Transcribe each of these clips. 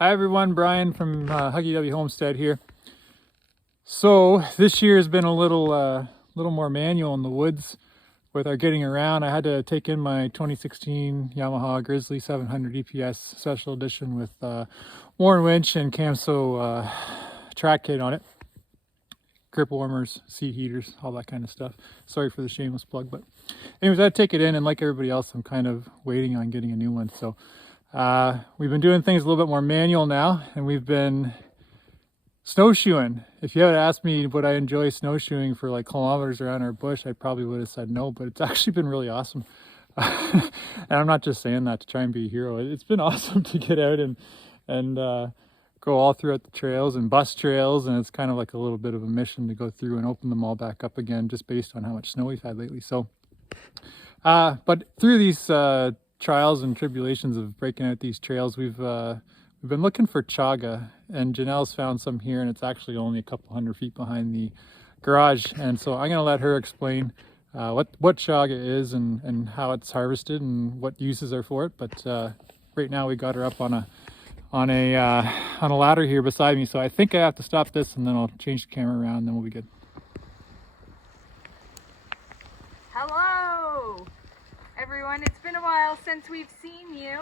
Hi everyone, Brian from Huggydubby Homestead here. So this year has been a little more manual in the woods with our getting around. I had to take in my 2016 Yamaha Grizzly 700 EPS Special Edition with Warren winch and Camso track kit on it. Grip warmers, seat heaters, all that kind of stuff. Sorry for the shameless plug, but anyways, I had to take it in, and like everybody else, I'm kind of waiting on getting a new one. So we've been doing things a little bit more manual now, and we've been snowshoeing. If you had asked me would I enjoy snowshoeing for like kilometers around our bush, I probably would have said no, but it's actually been really awesome. And I'm not just saying that to try and be a hero. It's been awesome to get out and go all throughout the trails and bus trails, and it's kind of like a little bit of a mission to go through and open them all back up again, just based on how much snow we've had lately. So but through these trials and tribulations of breaking out these trails, we've been looking for chaga, and Janelle's found some here, and it's actually only a couple hundred feet behind the garage. And so I'm going to let her explain what chaga is and how it's harvested and what uses are for it. But right now we got her up on a ladder here beside me, so I think I have to stop this and then I'll change the camera around, and then we'll be good. Hello everyone, it's been a while since we've seen you,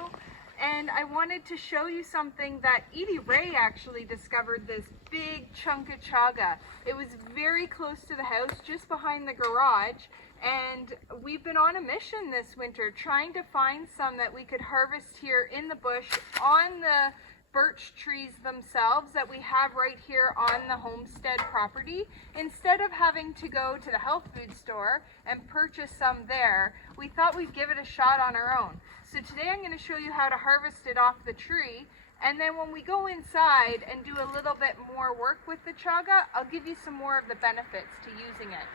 and I wanted to show you something that Edie Ray actually discovered, this big chunk of chaga. It was very close to the house, just behind the garage, and we've been on a mission this winter trying to find some that we could harvest here in the bush on the birch trees themselves that we have right here on the homestead property. Instead of having to go to the health food store and purchase some there, we thought we'd give it a shot on our own. So today I'm going to show you how to harvest it off the tree, and then when we go inside and do a little bit more work with the chaga, I'll give you some more of the benefits to using it.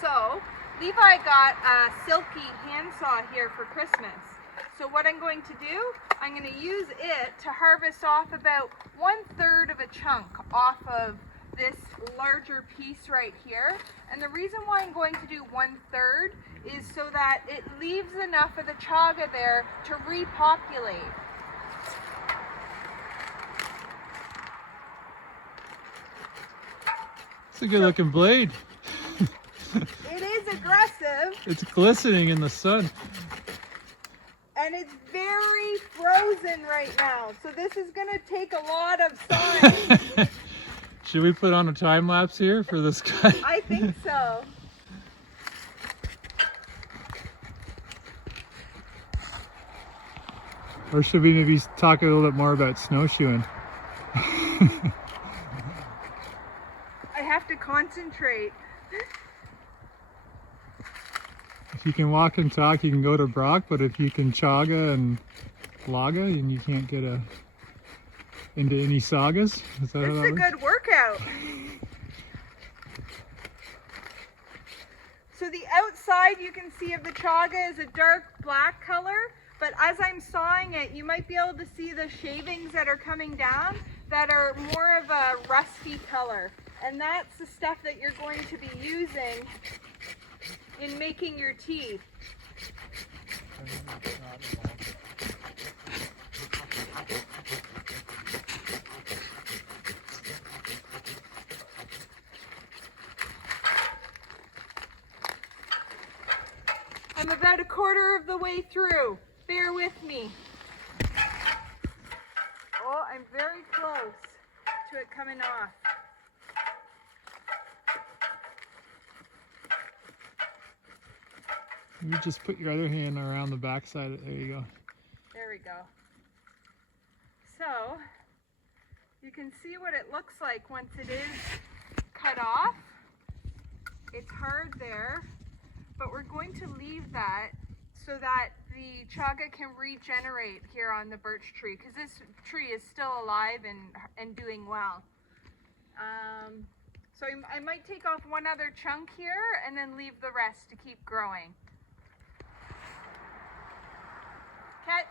So Levi got a silky handsaw here for Christmas. So what I'm going to do, I'm going to use it to harvest off about 1/3 of a chunk off of this larger piece right here. And the reason why I'm going to do 1/3 is so that it leaves enough of the chaga there to repopulate. It's a good looking blade. It is aggressive. It's glistening in the sun. And it's very frozen right now, so this is going to take a lot of sun. Should we put on a time lapse here for this guy? I think so. Or should we maybe talk a little bit more about snowshoeing? I have to concentrate. If you can walk and talk, you can go to Brock, but if you can chaga and laga, and you can't get into any sagas. Is that It's a good workout. So the outside you can see of the chaga is a dark black color, but as I'm sawing it, you might be able to see the shavings that are coming down that are more of a rusty color. And that's the stuff that you're going to be using in making your tea. I'm about 1/4 of the way through. Bear with me. Oh, I'm very close to it coming off. You just put your other hand around the backside. There you go. There we go. So you can see what it looks like once it is cut off. It's hard there, but we're going to leave that so that the chaga can regenerate here on the birch tree, because this tree is still alive and doing well. So I might take off one other chunk here and then leave the rest to keep growing. Catch.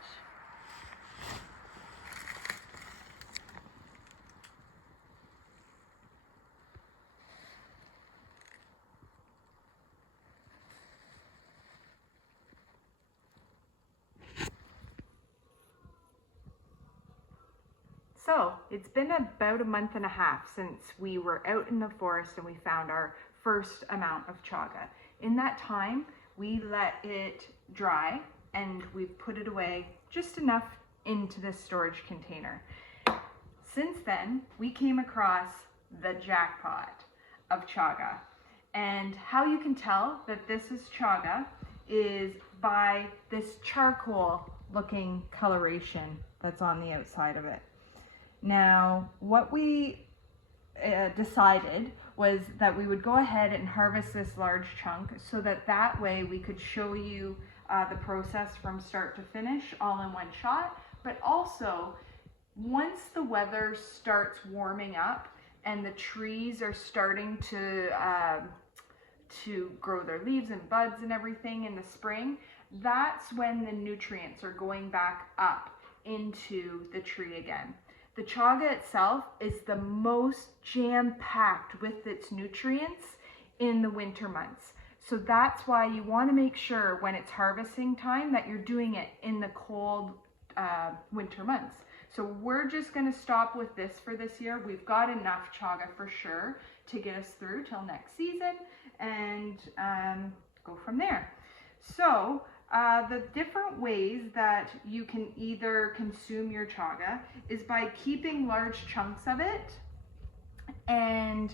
So it's been about a month and a half since we were out in the forest and we found our first amount of chaga. In that time, we let it dry and we've put it away just enough into this storage container. Since then, we came across the jackpot of chaga. And how you can tell that this is chaga is by this charcoal looking coloration that's on the outside of it. Now, what we decided was that we would go ahead and harvest this large chunk so that way we could show you the process from start to finish all in one shot. But also, once the weather starts warming up and the trees are starting to grow their leaves and buds and everything in the spring, that's when the nutrients are going back up into the tree again. The chaga itself is the most jam-packed with its nutrients in the winter months. So that's why you want to make sure when it's harvesting time that you're doing it in the cold winter months. So we're just going to stop with this for this year. We've got enough chaga for sure to get us through till next season and go from there. So the different ways that you can either consume your chaga is by keeping large chunks of it and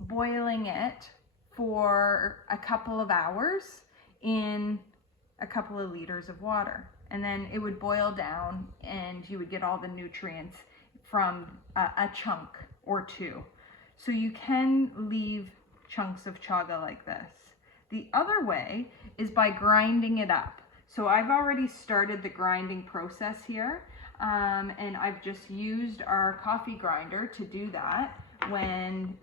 boiling it for a couple of hours in a couple of liters of water. And then it would boil down and you would get all the nutrients from a chunk or two. So you can leave chunks of chaga like this. The other way is by grinding it up. So I've already started the grinding process here, and I've just used our coffee grinder to do that when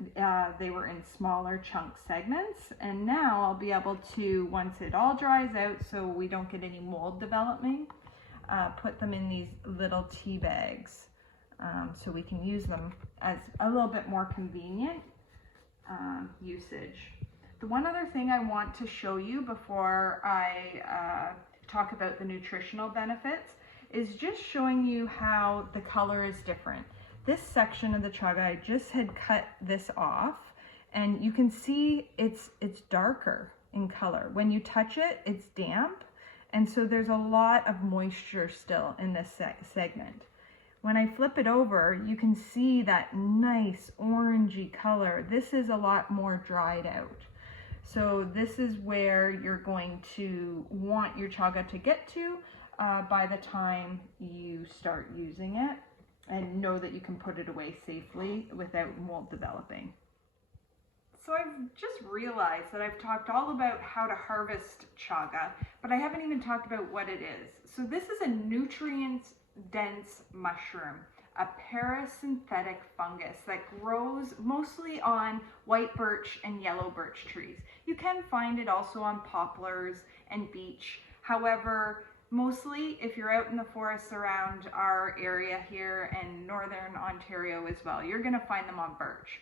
they were in smaller chunk segments. And now I'll be able to, once it all dries out so we don't get any mold developing, put them in these little tea bags so we can use them as a little bit more convenient usage. The one other thing I want to show you before I talk about the nutritional benefits is just showing you how the color is different. This section of the chaga, I just had cut this off and you can see it's darker in color. When you touch it, it's damp, and so there's a lot of moisture still in this segment. When I flip it over, you can see that nice orangey color. This is a lot more dried out. So this is where you're going to want your chaga to get to by the time you start using it, and know that you can put it away safely without mold developing. So I've just realized that I've talked all about how to harvest chaga, but I haven't even talked about what it is. So this is a nutrient-dense mushroom, a parasynthetic fungus that grows mostly on white birch and yellow birch trees. You can find it also on poplars and beech. However, mostly if you're out in the forests around our area here and northern Ontario as well, you're going to find them on birch.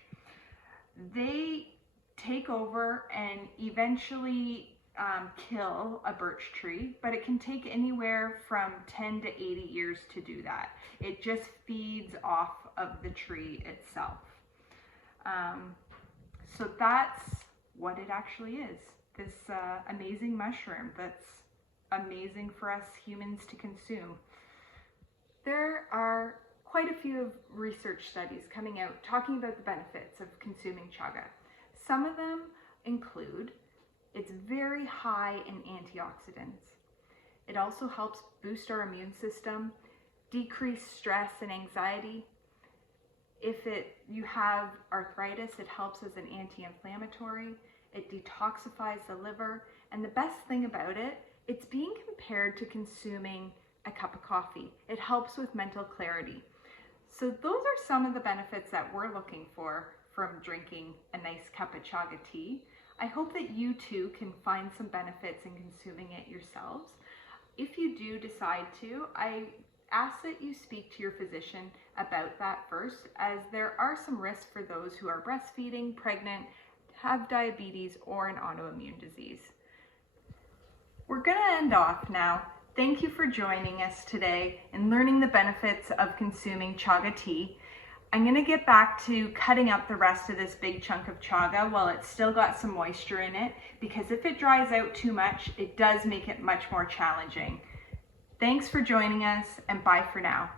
They take over and eventually kill a birch tree, but it can take anywhere from 10 to 80 years to do that. It just feeds off of the tree itself. So that's what it actually is, this amazing mushroom that's amazing for us humans to consume. There are quite a few research studies coming out talking about the benefits of consuming chaga. Some of them include it's very high in antioxidants. It also helps boost our immune system, decrease stress and anxiety. If you have arthritis, it helps as an anti-inflammatory. It detoxifies the liver. And the best thing about it, it's being compared to consuming a cup of coffee. It helps with mental clarity. So those are some of the benefits that we're looking for from drinking a nice cup of chaga tea. I hope that you too can find some benefits in consuming it yourselves. If you do decide to, I ask that you speak to your physician about that first, as there are some risks for those who are breastfeeding, pregnant, have diabetes, or an autoimmune disease. We're going to end off now Thank you for joining us today and learning the benefits of consuming chaga tea. I'm going to get back to cutting up the rest of this big chunk of chaga while it's still got some moisture in it, because if it dries out too much, it does make it much more challenging. Thanks for joining us, and bye for now.